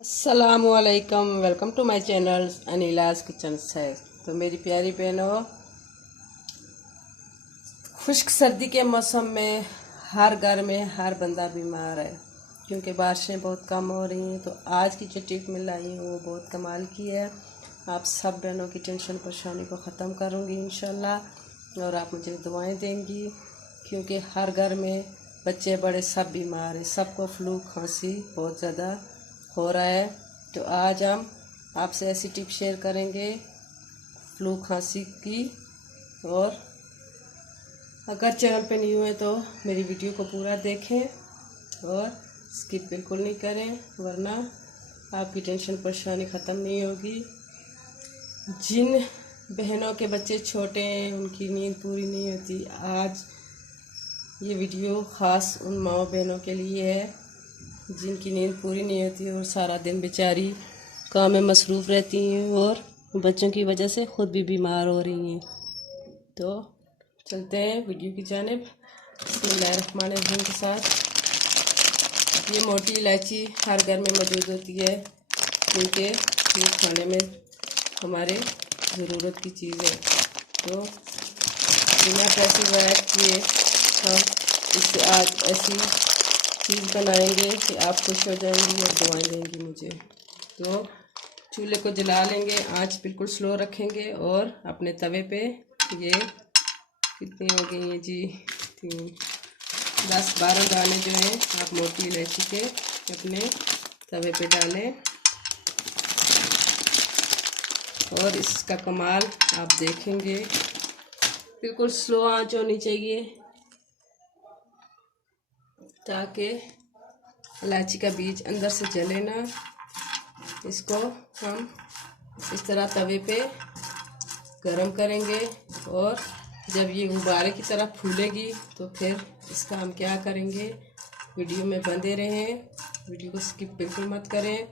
अस्सलामुअलैकुम, welcome to my channel Anila's kitchen है। तो मेरी प्यारी बहनों, खुश्क सर्दी के मौसम में हर घर में हर बंदा बीमार है क्योंकि बारिशें बहुत कम हो रही हैं। तो आज की जो टिप मैं लाई हूँ वो बहुत कमाल की है। आप सब बहनों की टेंशन परेशानी को ख़त्म करूँगी इंशाल्लाह, और आप मुझे दुआएं देंगी क्योंकि हर घर में बच्चे बड़े सब बीमार हैं। सबको फ्लू खांसी बहुत ज़्यादा हो रहा है। तो आज हम आपसे ऐसी टिप शेयर करेंगे फ्लू खांसी की। और अगर चैनल पे न्यू है तो मेरी वीडियो को पूरा देखें और स्किप बिल्कुल नहीं करें, वरना आपकी टेंशन परेशानी ख़त्म नहीं होगी। जिन बहनों के बच्चे छोटे हैं उनकी नींद पूरी नहीं होती, आज ये वीडियो ख़ास उन माँ बहनों के लिए है जिनकी नींद पूरी नहीं होती और सारा दिन बेचारी काम में मसरूफ़ रहती हैं और बच्चों की वजह से ख़ुद भी बीमार हो रही हैं। तो चलते हैं वीडियो की जानिब बिस्मिल्लाहिर्रहमानिर्रहीम के साथ। ये मोटी इलायची हर घर में मौजूद होती है क्योंकि ये खाने में हमारे ज़रूरत की चीज़ है। तो बिना पैसे ज़ाया किए हम इससे आज ऐसी चीज़ बनाएंगे कि आप खुश हो जाएंगी और दुआएं देंगी मुझे। तो चूल्हे को जला लेंगे, आंच बिल्कुल स्लो रखेंगे और अपने तवे पे ये कितनी हो गई हैं जी, 10-12 दाने जो हैं आप मोटी इलायची के अपने तवे पे डालें और इसका कमाल आप देखेंगे। बिल्कुल स्लो आंच होनी चाहिए ताकि इलायची का बीज अंदर से जले ना। इसको हम इस तरह तवे पे गरम करेंगे और जब ये गुब्बारे की तरह फूलेगी तो फिर इसका हम क्या करेंगे, वीडियो में बंधे रहें, वीडियो को स्किप बिल्कुल मत करें,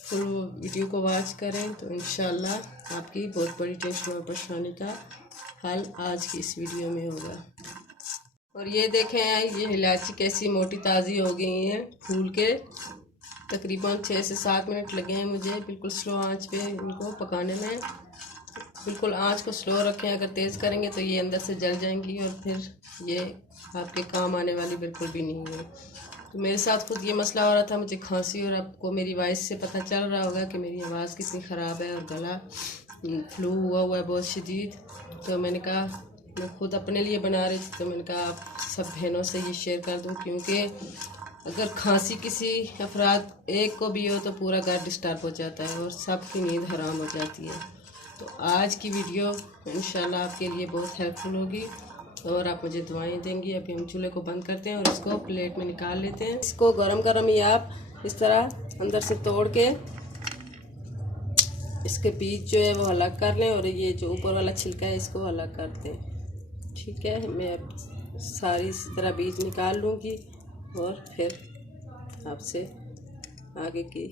फुल वीडियो को वॉच करें। तो इंशाल्लाह आपकी बहुत बड़ी टेंशन और परेशानी का हल आज की इस वीडियो में होगा। और ये देखें ये इलायची कैसी मोटी ताज़ी हो गई है फूल के। तकरीबन 6 से 7 मिनट लगे हैं मुझे बिल्कुल स्लो आंच पे इनको पकाने में। बिल्कुल आंच को स्लो रखें, अगर तेज़ करेंगे तो ये अंदर से जल जाएंगी और फिर ये आपके काम आने वाली बिल्कुल भी नहीं है। तो मेरे साथ खुद ये मसला हो रहा था, मुझे खांसी, और आपको मेरी वॉइस से पता चल रहा होगा कि मेरी आवाज़ कितनी ख़राब है और गला फ्लू हुआ है बहुत शदीद। तो मैंने कहा मैं खुद अपने लिए बना रही थी, तो मैंने कहा आप सब बहनों से ये शेयर कर दूँ क्योंकि अगर खांसी किसी अफराद एक को भी हो तो पूरा घर डिस्टर्ब हो जाता है और सबकी नींद हराम हो जाती है। तो आज की वीडियो इंशाल्लाह आपके लिए बहुत हेल्पफुल होगी और आप मुझे दुआएं देंगी। अभी हम चूल्हे को बंद करते हैं और इसको प्लेट में निकाल लेते हैं। इसको गरम गरम ही आप इस तरह अंदर से तोड़ के इसके बीज जो है वो अलग कर लें और ये जो ऊपर वाला छिलका है इसको अलग कर दें। ठीक है, मैं अब सारी इस तरह बीज निकाल लूँगी और फिर आपसे आगे की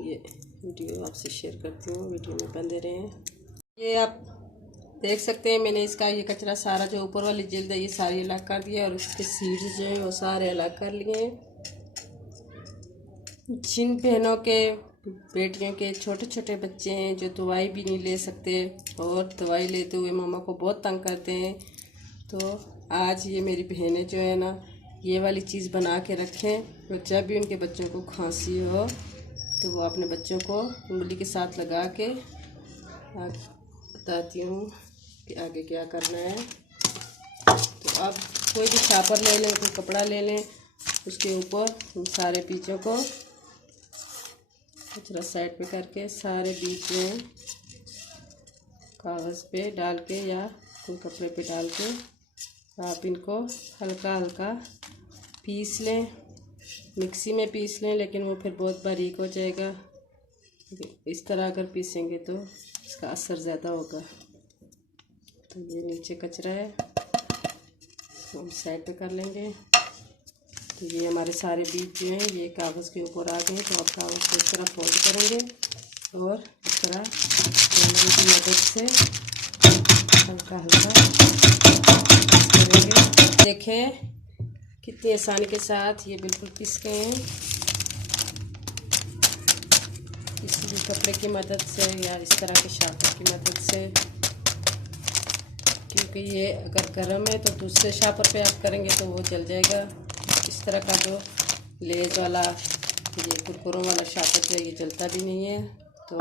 ये वीडियो आपसे शेयर करती हूँ। वीडियो में बंधे रहें। ये आप देख सकते हैं मैंने इसका ये कचरा सारा जो ऊपर वाली जिल्द है ये सारी अलग कर दिया और इसके सीड्स जो हैं वो सारे अलग कर लिए हैं। जिन बहनों के बेटियों के छोटे छोटे बच्चे हैं जो दवाई भी नहीं ले सकते और दवाई लेते हुए मामा को बहुत तंग करते हैं, तो आज ये मेरी बहनें जो है ना ये वाली चीज़ बना के रखें और जब भी उनके बच्चों को खांसी हो तो वो अपने बच्चों को उंगली के साथ लगा के बताती हूँ कि आगे क्या करना है। तो आप कोई भी छापर ले लें, कोई कपड़ा ले लें, उसके ऊपर उन सारे बीजों को कचरा साइड पे करके सारे बीज में कागज़ पे डाल के या कोई कपड़े पे डाल के आप इनको हल्का हल्का पीस लें। मिक्सी में पीस लें लेकिन वो फिर बहुत बारीक हो जाएगा। इस तरह अगर पीसेंगे तो इसका असर ज़्यादा होगा। तो ये नीचे कचरा है, इसको हम साइड पे कर लेंगे। तो ये हमारे सारे बीज जो हैं ये कागज़ के ऊपर आ गए। तो आप कागज़ को इस तरह फोल्ड करेंगे और इस तरह की मदद से हल्का हल्का करेंगे। देखें कितनी आसानी के साथ ये बिल्कुल पिस गए हैं। किसी भी कपड़े की मदद से या इस तरह के शापर की मदद से, क्योंकि ये अगर गर्म है तो दूसरे शापर पे आप करेंगे तो वो जल जाएगा। इस तरह का जो लेज वाला ये कुरकुरों वाला शापर जो है ये जलता भी नहीं है। तो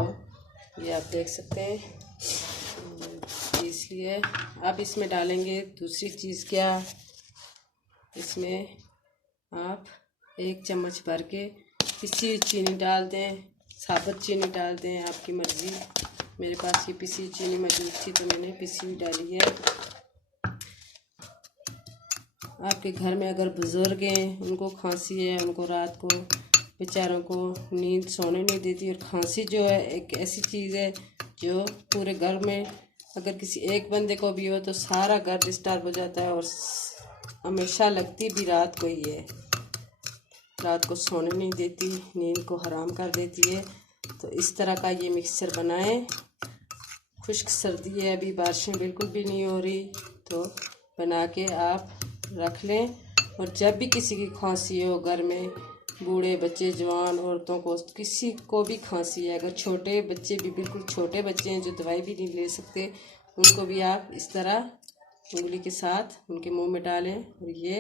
ये आप देख सकते हैं, इसलिए आप इसमें डालेंगे दूसरी चीज़ क्या, इसमें आप 1 चम्मच भर के पिसी चीनी डाल दें, साबुत चीनी डाल दें, आपकी मर्ज़ी। मेरे पास ये पिसी चीनी मौजूद थी तो मैंने पिसी हुई डाली है। आपके घर में अगर बुज़ुर्ग हैं, उनको खांसी है, उनको रात को बेचारों को नींद सोने नहीं देती, और खांसी जो है एक ऐसी चीज़ है जो पूरे घर में अगर किसी एक बंदे को भी हो तो सारा घर डिस्टर्ब हो जाता है, और हमेशा लगती भी रात को ही है, रात को सोने नहीं देती, नींद को हराम कर देती है। तो इस तरह का ये मिक्सचर बनाएं। खुश्क सर्दी है, अभी बारिशें बिल्कुल भी नहीं हो रही, तो बना के आप रख लें। और जब भी किसी की खांसी हो घर में, बूढ़े बच्चे जवान औरतों को किसी को भी खांसी है, अगर छोटे बच्चे भी बिल्कुल छोटे बच्चे हैं जो दवाई भी नहीं ले सकते, उनको भी आप इस तरह उंगली के साथ उनके मुंह में डालें, और ये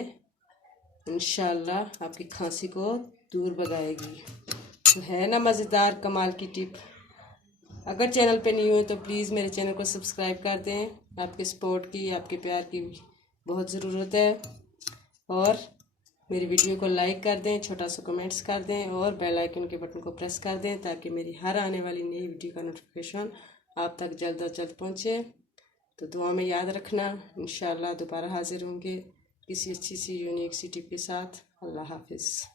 इंशाअल्लाह आपकी खांसी को दूर भगाएगी। तो है ना मज़ेदार कमाल की टिप। अगर चैनल पे नहीं हुए तो प्लीज़ मेरे चैनल को सब्सक्राइब कर दें। आपके सपोर्ट की, आपके प्यार की बहुत ज़रूरत है। और मेरी वीडियो को लाइक कर दें, छोटा सा कमेंट्स कर दें, और बेल आइकन के बटन को प्रेस कर दें ताकि मेरी हर आने वाली नई वीडियो का नोटिफिकेशन आप तक जल्द अज जल्द पहुँचे। तो दुआ में याद रखना, इंशाअल्लाह दोबारा हाजिर होंगे किसी अच्छी सी यूनिक सी टिप के साथ। अल्लाह हाफिज़।